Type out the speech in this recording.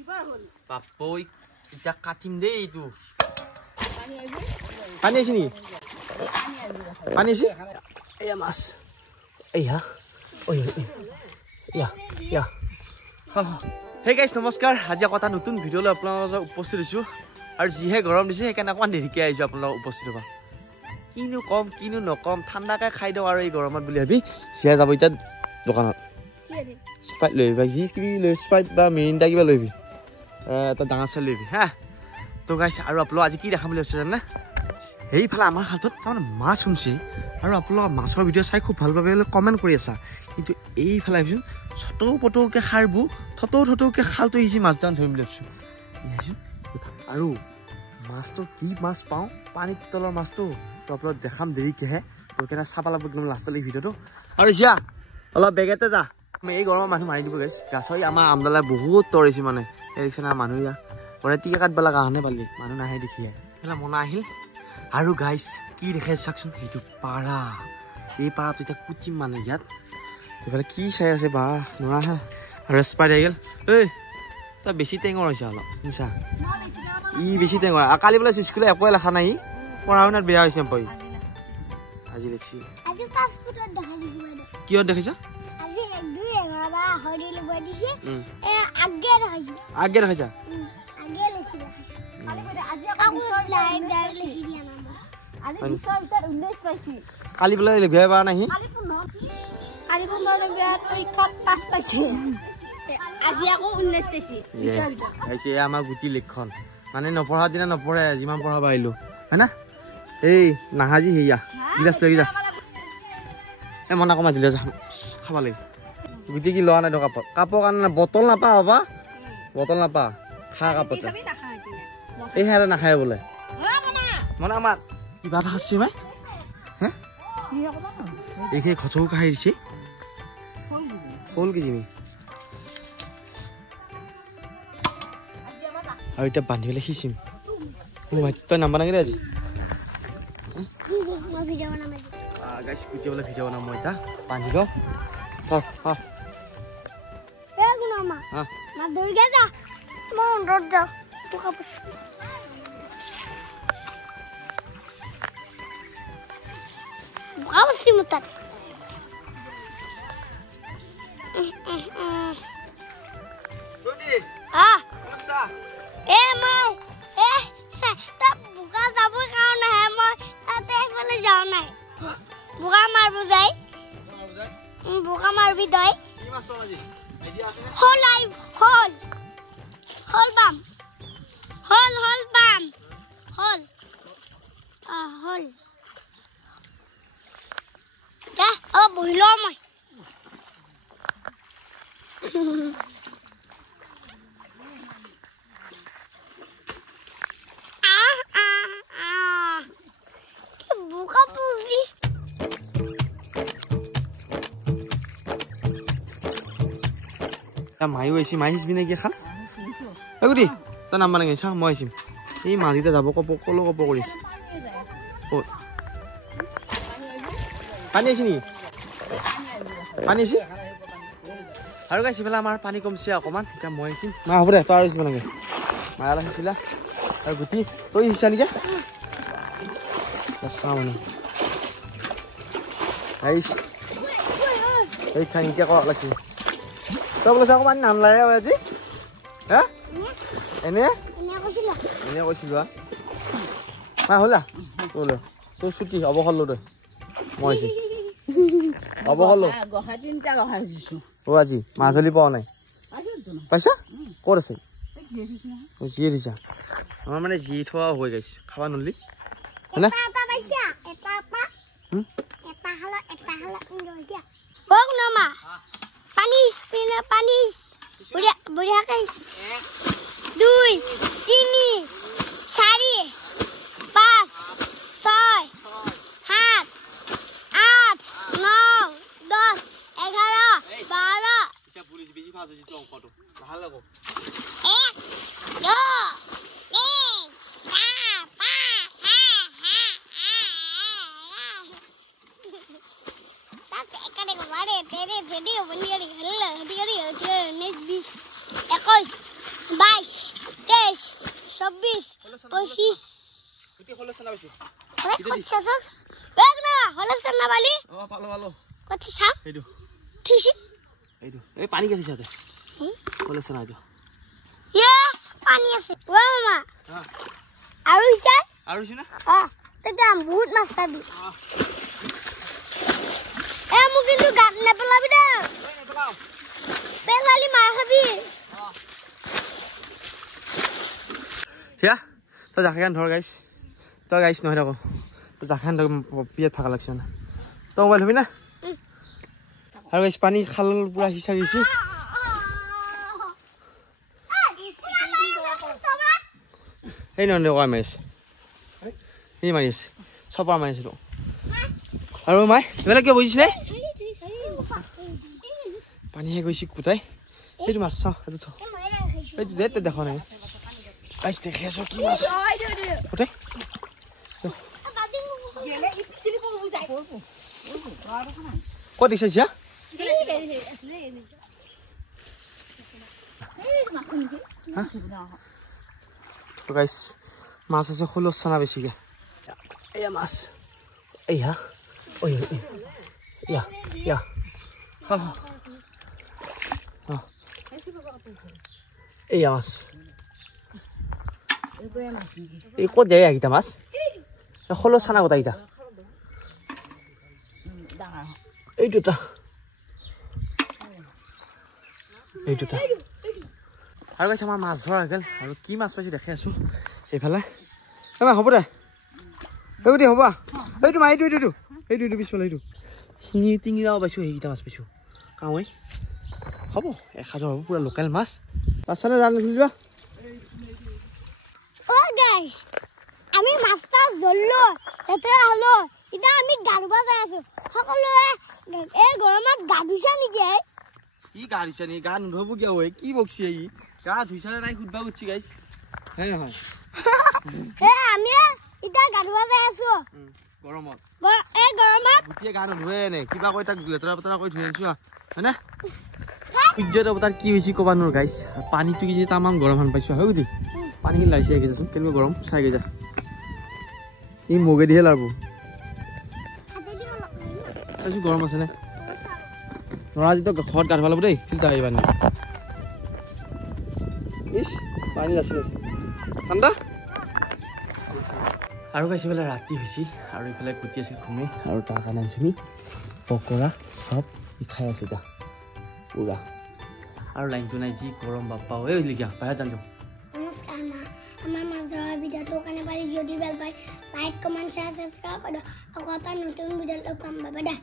Papoy, kita katim deh itu. Panis ini. Panis sih? Iya mas. Iya. Oh iya. Iya. Iya. Hey guys, নমস্কাৰ। আজি আকৌ এটা নতুন video' লৈ আপোনালোকৰ লগত উপস্থিত হৈছোঁ। আৰু যিহে গৰম দিছে সেইকাৰণে অকণমান দেৰিকৈ আহিছোঁ আপোনালোকৰ উপস্থিত হ'বা। কিনো কম কিনো নকম ঠাণ্ডাকৈ খাই দিওঁ আৰু এই গৰমত বুলি ভাবি চিয়া যাব এতিয়া দোকানত। স্প্ৰাইট লৈ আহিবা, যি কিবি লৈ স্প্ৰাইট বা মিৰিণ্ডা কিবা লৈ আহিবি। এটা ডাঙৰ চাই লৈ আহিবি হা। তো গাইছ আৰু আপোনালোক আজি কি দেখাম বুলি ভাবিছে জানে? সেইফালে আমাৰ হাতত তাৰমানে মাছ শুনছে আৰু আপোনালোকৰ মাছৰ ভিডিঅ' চাই খুব ভাল পাবে কমেণ্ট কৰি আছা। কিন্তু এইফালে ভাবিছোন চটৌ পটৌকৈ সাৰবোৰ থতৌকৈ খালটো আহিছে মাছ দান ধৰিম বুলি ভাবিছোঁ। আৰু মাছটো কি মাছ পাওঁ পানীৰ তলৰ মাছটো তো আপোনালোক দেখাম দেৰিকৈহে। তো কেনে চাব লাগিব একদম লাষ্টলৈ ভিডিঅ'টো। আৰু জিয়া অলপ বেগেতে যা, আমি এই গৰমৰ মানুহ মাৰি দিব গাইছ। গাছৰ আমাৰ আমদালাই বহুত তৰিছে মানে দেখিছে না মানুহ ইয়াত মানে টিকা কাটব লগা কাৰণে পালি মানুহ নাহে দেখিয়ে সেইবিলাক মনা আহিল। আৰু গাইছ কি দেখাই চাওকচোন, সেইটো পাৰা। এই পাৰাটো এতিয়া কুটিম মানে ইয়াত এইফালে কি চাই আছে বা নোৱাৰা হা। আৰু স্পাইট আহি গ'ল। ঐ তই বেছি টেঙৰ হৈছে অলপ শুনিছা, ই বেছি টেঙৰ। কালি বোলে স্কুলত একোৱে লেখা নাই, পঢ়া শুনাত বেয়া হৈছে পঢ়ি। আজি লিখছি কিহত দেখিছা? আগে দেখাইছা কালি বোলে লিখিব পৰা নাই। আমাৰ গুটি লিখন মানে নপঢ়াৰ দিনা নপঢ়ে, যিমান পঢ়াব আহিলো হয় না। এই নাহাজি সেয়া গিলাচ লাগি যা এই মনা কমা দিলে যা খাব লাগিব। গুটি কি লোৱা নাই কাপত কাপৰ কাৰণে বটল নাপা হবা, বটল নাপা খা কাপতে। এই হেৰা নাখায় বোলে মানে আমাৰ কিবা এটা খাচ্ছি মাই হে এইখিনি খচৌ খাই দিছে হ'ল কিজিনি। আৰু এতিয়া বান্ধি পেলাই সিঁচিম। তই নাম্বাৰ নাকি আজি গাইছ কুটিবলৈ ভিডিঅ' বনাম মই এতিয়া বান্ধি লওঁ। বহিল মই মায়ো আহিছে। মাই শিকিবি নেকি খাল গুটি তই নাম্বাৰ নাগে চা মই আহিছিম। এই মাছকেইটা যাব কপ কলো কপ কৰিছে। পানী আছে নেকি? পানী আছে আৰু গাইছ ইফালে আমাৰ পানী কমছে অকণমান। এতিয়া মই আহিছিম। মা হ'ব দে তই আৰু আহিছিব লাগে মায়ে অলপ শিকিলা আৰু গুটি তই শিকিছা নেকি? চাওঁ মানে আহিছ এই খাই এতিয়া কৰক লাগছি। তই বোলে অকণমান নাম লাগে আজি হা এনে এনে কৈছিলো মা হ'লা তোলে তোৰ ছুটি অৱসৰ লো তই মই অৱসৰ লো আজি মাছলি পোৱা নাই পাইছা ক'ত আছে? জিয়ে দিছা আমাৰ মানে জি থোৱা হৈ গৈছে খাবা নলি হয়নে? 22 23 24 25 কুটি হলো সানা বেশি কচ্ছাস এক না হলো সানা বালি ভালো ভালো কচ্ছা এইটো ঠিকই এইটো এই পানী গেছে সাথে হলো সানা এইটো ইয়া পানী আছে ও মামা আৰু ইছা আৰু শুনা তেতে বহুত মাছ পাবি মোক কিন্তু গাত নেপেলাবি দে পেলালি মাৰ খাবি হিয়া তই জাখান ধৰ গাইছ তই গাইছ নহয় দেখো তই জাখান বিয়াত ফাঁকা লাগছে না তই মোবাইল হবি না আৰু গাইছ পানী খাল পুৰা সিঁচা গৈছে সেই নহয় কয় মাৰিছে সেই মাৰিছে চপা মাৰিছিলোঁ আৰু মাই এইবিলাক কিয় বুজিছিলে পানীহে গৈছে কোটাই সেইটো মাছ চাওঁ সেইটো থ সেইটো দে তই দেখা নাই গাইছ দেখি আছো কি মাছ কোটাই ক'ত দেখিছা গাইছ মাছ আছে ষোল্ল চানা বেছিকে এয়া মাছ এয়া এয়া এয়া এয়া মাছ এই ক'ত যায় এইকেইটা মাছ ষোল্ল চানা গোটা এইটা এই দুটা আৰু গাইছ আমাৰ মাছ ধৰা হৈ গ'ল আৰু কি মাছ পাইছোঁ দেখাই আছোঁ এইফালে হ'ব দে দে হ'ব এইটো মা এইটো পিছফালে এইটো শিঙি টিঙিৰাও পাইছোঁ সেইকেইটা মাছ পাইছোঁ কাৱৈ হ'ব 1000 হ'ব পুৰা লোকেল মাছ পাছফালে জাল খুলিবা গাইছ আমি মাছটা ধৰলো লেতেৰা হলো এতিয়া আমি গাড়ুবা যাই আছো সকলোৱে এই গৰমত গা ধুইছা নেকি কি গা ধুইছা নেকি গা নুধুব কিয় হয় কি বকছি এই গা ধুইছা নাই সুধবা উঠছি গাইছ হয় নহয় আমি এতিয়া গাড়ুবা যাই আছো গৰমত এই গৰমত গোটেই গা নুধুৱে নে কিবা কৈ তাক লেতেৰা পেতেৰা কৰি ধুই আনিছো হয়নে সূৰ্যৰ অৱতাৰ কি হৈছে ক'বা নোৱাৰো গাইছ পানীটো কি তামাম গৰম হান পাইছো হয় গুটি পানী লাইছে আহিছেচোন কেনেকুৱা গৰম চাই গৈ যা ই মগে দিহে লাগব গৰম আছে নে ল'ৰা যিটো ঘৰত গা ধুব লাগিব দেই ফিল্টাৰ আহিবা নি পানী আছে ঠাণ্ডা আৰু গাইছ এইফালে ৰাতি হৈছে আৰু এইফালে কুটি আছিল ঘুমে আৰু তাৰ কাৰণে আনিছোঁ পকৰা চব খাই আছোঁ এতিয়া পুৰা আৰু লাইনটো নাই যি গৰম বাপ্পা হৈ হৈছিলে কিয় বাহিৰত জানো আমাৰ মাজৰ ভিডিঅ'টো কাৰণে পাৰি যদি ভাল পায় লাইক কমেণ্ট শ্বেয়াৰ ছাবস্ক্ৰাইব কৰক আকৌ এটা নতুন ভিডিঅ'লৈ পাম বাবা দে